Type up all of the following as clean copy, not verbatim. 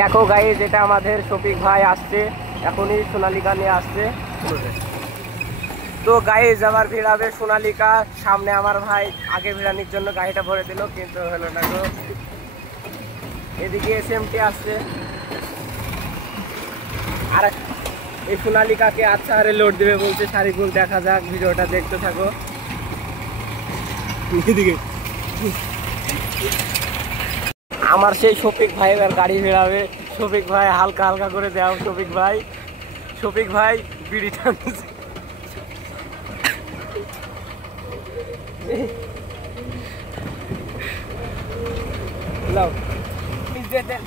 দেখো গাইস, এটা আমাদের শফিক ভাই আসছে, এখনই সোনালিকা নিয়ে আসছে। তো গাইস আবার ভিড়াবে সোনালিকা, সামনে আমার ভাই আগে ভিড়ানোর জন্য গাড়িটা ভরে দিল, কিন্তু হলো না গো। এদিকে এসএমটি আসছে, আর এই সোনালিকাকে আচ্ছা হারে লোড দেবে বলছে সারিকুল। দেখা যাক, ভিডিওটা দেখতে থাকো। এদিকে আমার সেই শফিক ভাই এবার গাড়ি ভিড়াবে। শফিক ভাই হালকা হালকা করে দাও। শফিক ভাই বিড়ি টানছে।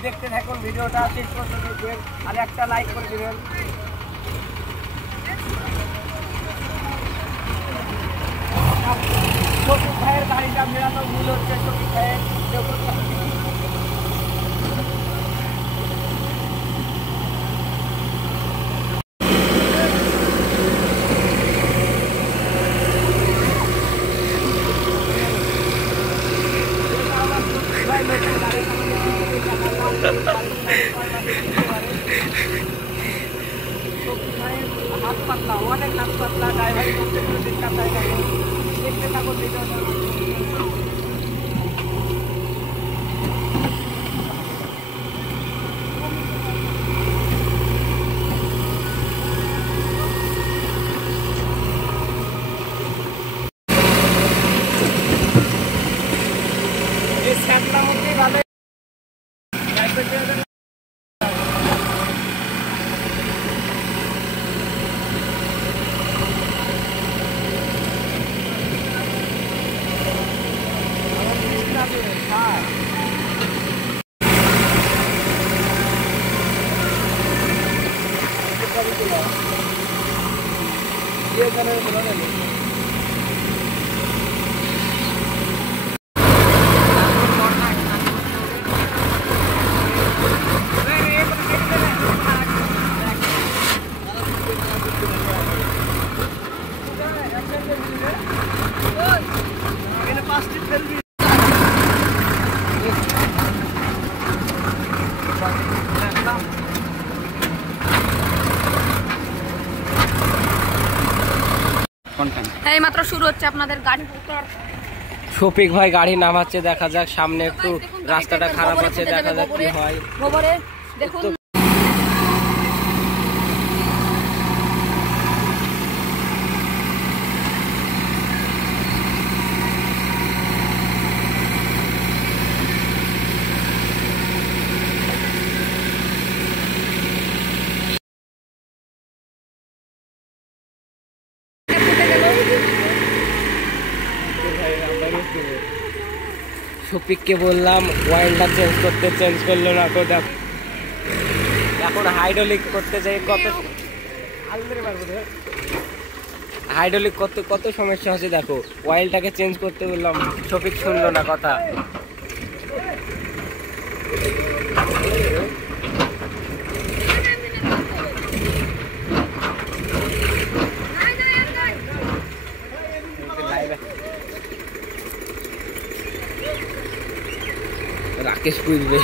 দেখতে থাকুন ভিডিওটা শেষ পর্যন্ত দেখবেন, আর একটা লাইক করে দেবেন। শফিক ভাইয়ের গাড়িটা মেরানো ভুল হচ্ছে। শফিক ভাইয়ের হাত পাতলা, অনেক হাত পাতলা, ড্রাইভারি করতে করে দেখতে থাকো ভিডিওটা। এই স্যাটলার মধ্যেই ভালো। এই মাত্র শুরু হচ্ছে আপনাদের গাড়ি। শফিক ভাই গাড়ি নামাচ্ছে, দেখা যাক। সামনে একটু রাস্তাটা খারাপ আছে, দেখা যাক কি হয়। দেখুন শফিককে বললাম ওয়াইলটা চেঞ্জ করতে, চেঞ্জ করলো না। তো দেখ এখন হাইড্রোলিক করতে যাই, হাইড্রোলিক করতে কত সমস্যা হচ্ছে। দেখো ওয়াইলটাকে চেঞ্জ করতে বললাম, শফিক শুনলো না কথা। রাকেশ বুঝবে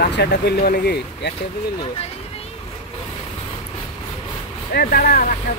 রাস্তাটা করলে মানে কি একসাথে করলো। দাঁড়া রাখা